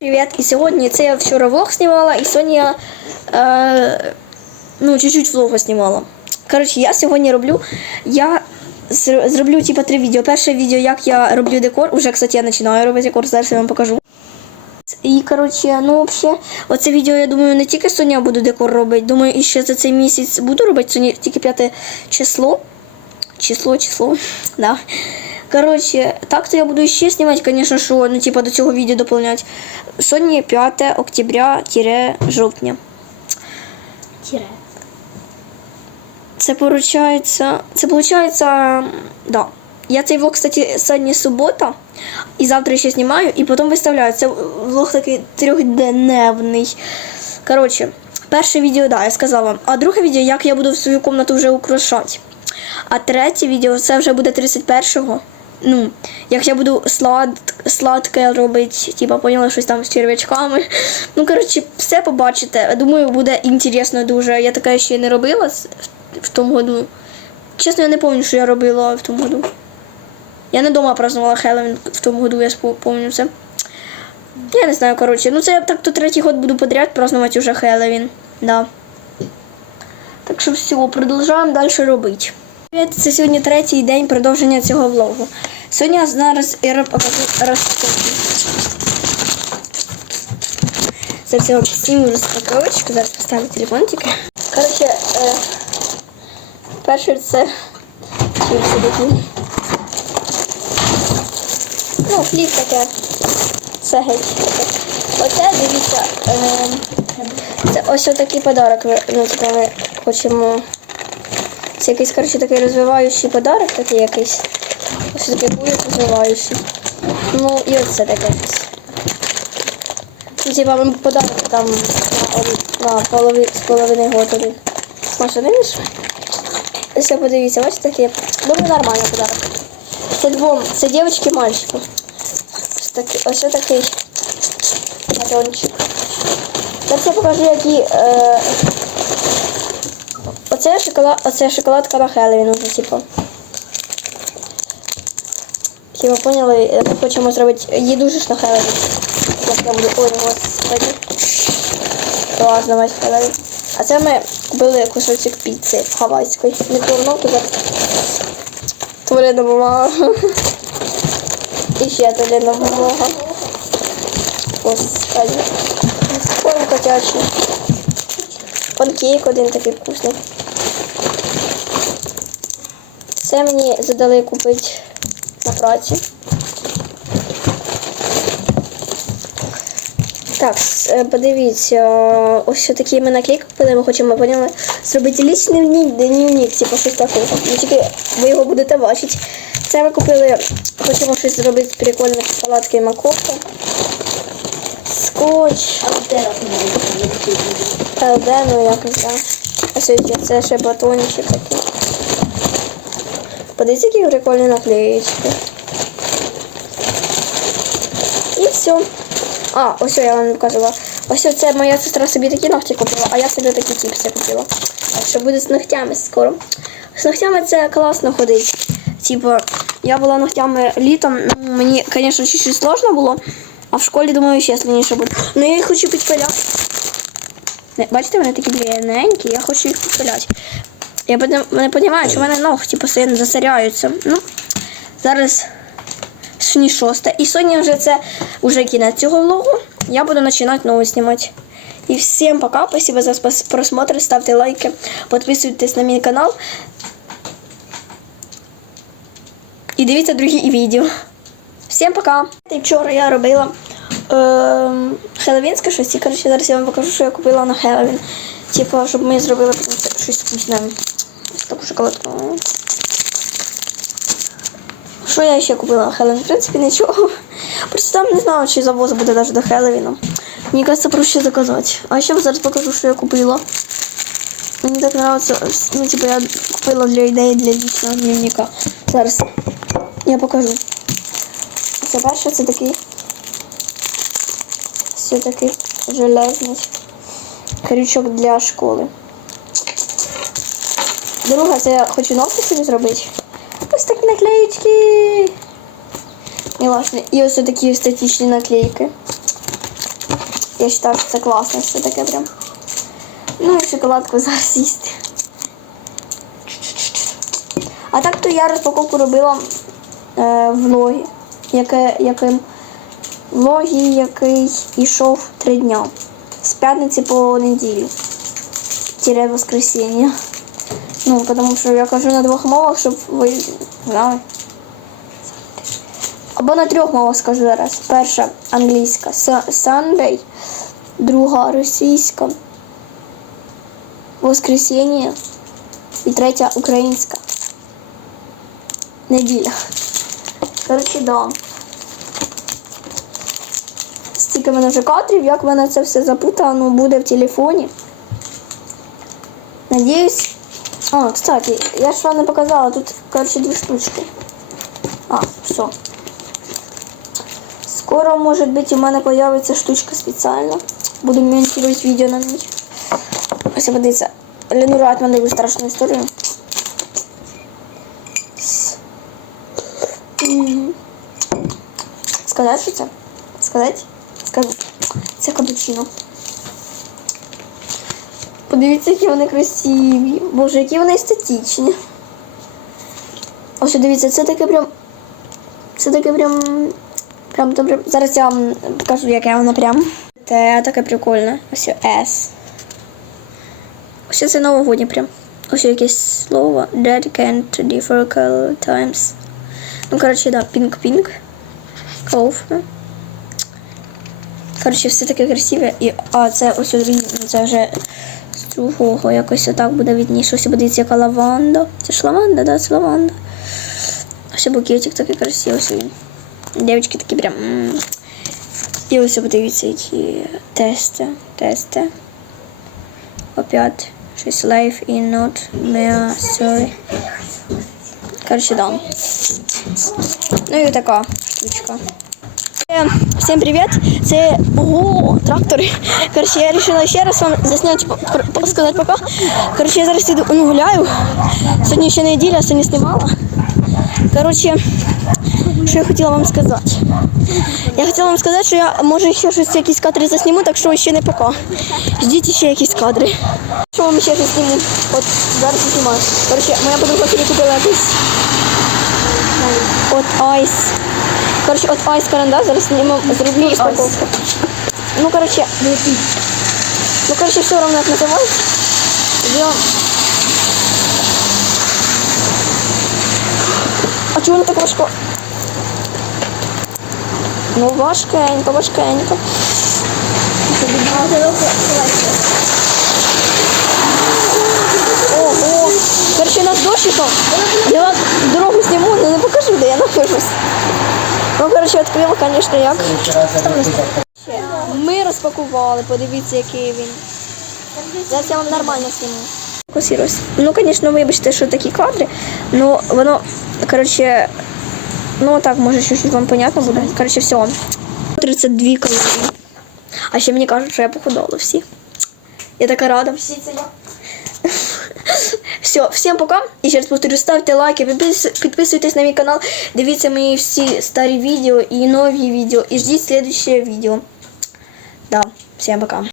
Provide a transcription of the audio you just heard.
Привіт! І сьогодні це я вчора влог знімала, і сьогодні я е, ну, чуть-чуть влогу знімала. Коротше, я сьогодні роблю. Я зроблю типа три відео. Перше відео, як я роблю декор. Уже, кстати, я починаю робити декор, зараз я вам покажу. І коротше, ну взагалі, оце відео, я думаю, не тільки сьогодні буду декор робити. Думаю, і ще за цей місяць буду робити сьогодні тільки п'яте число. Число, число. Да. Коротше, так-то я буду ще знімати, звісно, що ну, типа, до цього відео доповнять. Сьогодні 5 октября жовтня. Тире. Це получається. Це получається. Да. Я цей влог, кстати, сьогодні субота, і завтра ще знімаю, і потім виставляю. Це влог такий трьохдневний. Коротше, перше відео, да, я сказала вам. А друге відео, як я буду в свою кімнату вже украшати. А третє відео це вже буде 31-го. Ну, як я буду слад, сладке робити, типа поняла щось там з черв'ячками. Ну, коротше, все побачите. Думаю, буде інтересно дуже. Я таке ще не робила в тому году. Чесно, я не пам'ятаю, що я робила в тому году. Я не вдома празднувала Хеллоуін в тому году, я пам'ятаю це. Я не знаю, коротше. Ну це я так то третій год буду подряд празднувати уже Хеллоуін. Да. Так що все, продовжуємо далі робити. Це сьогодні третій день продовження цього влогу. Сьогодні зараз я покажу розпаковку. Зараз я вам зніму розпаковочку, зараз поставлю телефон тільки. Коротше, е, перше це чіпси такі. Ну, хліб таке. Це геть. Оце, дивіться, е, це ось такий подарок. Ну, типу, ми хочемо. Це якийсь, коротше, такий розвиваючий подарок, такий якийсь. Ось такий кулик розвиваючий. Ну, і оце таке. Ну, типа, ми подарок там на, на полови, з половини готові. Маша, дивиш? Ось подивіться, ось таке. Дуже нормальний подарок. Це двом, це дівчинки мальчику. Ось такий, ось такий батончик. Зараз я покажу, які. Е, Оце шоколад, оце шоколадка на Хеллоуін типу. Ви поняли, ми хочемо зробити їду ж на Хеллоуін. Як я буду, ой, господи. Праздновать Хеллоуін. А це ми купили кусочок піци гавайської. Не турнув туди. Туалетна бумага. І ще туалетна бумага. Господи. Корм котячий. Панкейк один такий вкусний. Це мені задали купити праці. Так, е, подивіться, ось що такі ми наклейки купили, ми хочемо поняли, зробити лічний дневник, типу щось такого. Ну, тільки ви його будете бачити. Це ми купили, хочемо щось зробити прикольне шоколадки і маковка. Скотч. ЛД, ну якось, так. Сьогодні це ще батончик такий. Подивіться, які прикольні наклеїчки. І все. А, ось я вам показувала. Ось це моя сестра собі такі ногті купила, а я собі такі чіпси купила. Так що буде з ногтями скоро. З ногтями це класно ходить. Типа, я була ногтями літом, ну, мені, звісно, чуть-чуть сложно було, а в школі, думаю, ще складніше буде. Ну я їх хочу підпиляти. Бачите, вони такі длинненькі, я хочу їх підпиляти. Я не розумію, що в мене ногті постійно засоряються. Ну, зараз сьогодні шосте. І сьогодні вже це вже кінець цього влогу. Я буду починати новий знімати. І всім пока, спасибо за просмотр, ставте лайки, підписуйтесь на мій канал. І дивіться другі відео. Всім пока! Вчора я робила ем, хеллоуінське щось. І коротше, зараз я вам покажу, що я купила на Хеллоуін. Типа, щоб ми зробили щось вкусне. Таку шоколадку. Що я ще купила на? В принципі, нічого. Просто там не знаю, чи завоз буде навіть до Хеллоуіна. Мені кажется, проще заказати. А ще вам зараз покажу, що я купила. Мені так подобається, ну, типа, я купила для ідеї для лічного дневника. Зараз я покажу. Це перше, це такий все такий железний крючок для школи. Друге, це я хочу ногти собі зробити. Наклеїчки. Мілашні. І ось такі естетичні наклейки. Я вважаю, що це класно все таке прям. Ну і шоколадку зараз їсти. А так то я розпаковку робила е, влогі, яке, яким влогі, який йшов три дня. З п'ятниці по неділю. Тіре воскресіння. Ну, тому що я кажу на двох мовах, щоб ви знали. Або на трьох мовах скажу зараз. Перша англійська Su- Sunday, друга російська. Воскресіння. І третя українська. Неділя. Коротше, да. Стільки мене вже кадрів, як в мене це все запутано буде в телефоні. Надіюсь. А, кстати, я ж вам не показала, тут, коротше, дві штучки. А, все. Скоро, может быть, у мене появиться штучка спеціальна. Буду монтувати відео на ній. Ось подивіться. Ленура от мене страшну історію. Сказати, що це? Сказати? Скажу. Це капучино. Подивіться, які вони красиві. Боже, які вони естетичні. Ось дивіться, це таке прям. Це таке прям. Прям добре. Зараз я вам покажу, яке воно прям. Це таке прикольне. Ось S. Ось це новогоднє прям. Ось якесь слово. That can't difficult times. Ну, коротше, да, пінк-пінк. Кауфна. Коротше, все таке красиве. І, а, це ось це вже з якось отак буде видніше. Ось подивіться, яка лаванда. Це ж лаванда, да, це лаванда. Ось букетик такий красивий. Девочки такі прям. І ось подивіться, які тести. Тести. Опять щось life in not mea sorry. Да. Ну і така штучка. Е, Всім привіт! Це ого, трактори. Коротше, я вирішила ще раз вам засняти, сказати пока. Коротше, я зараз іду ну, гуляю. Сьогодні ще неділя, сьогодні знімала. Коротше, що я хотіла вам сказати? Я хотіла вам сказати, що я може ще щось якісь кадри засніму, так що ще не пока. Ждіть ще якісь кадри. Що вам ще щось зніму? От зараз знімаю. Коротше, моя подруга собі купила якийсь от айс. Коротше, от айс карандаш, зараз зніму, зроблю розпаковку. Ну, коротше, ну, коротше, все одно як називається. Йдем. А не так важко? Ну, важкенько, важкенько. Ого! Короче, нас дощ ішов. Я вам дорогу зніму, але не покажу, де я нахожусь. Ну, короче, відкрила, звісно, як. Ми розпакували, подивіться, який він. Зараз я вам нормально зніму. Фокусируюсь. Ну, звісно, вибачте, що такі кадри, ну воно, коротше, ну так, може, чуть-чуть вам понятно буде. Коротше, все. 32 калорії. А ще мені кажуть, що я похудала всі. Я така рада. Всі це я. Все, всім пока. І ще раз повторю, ставте лайки, підпис- підписуйтесь на мій канал, дивіться мої всі старі відео і нові відео. І ждіть следующее відео. Да, всім пока.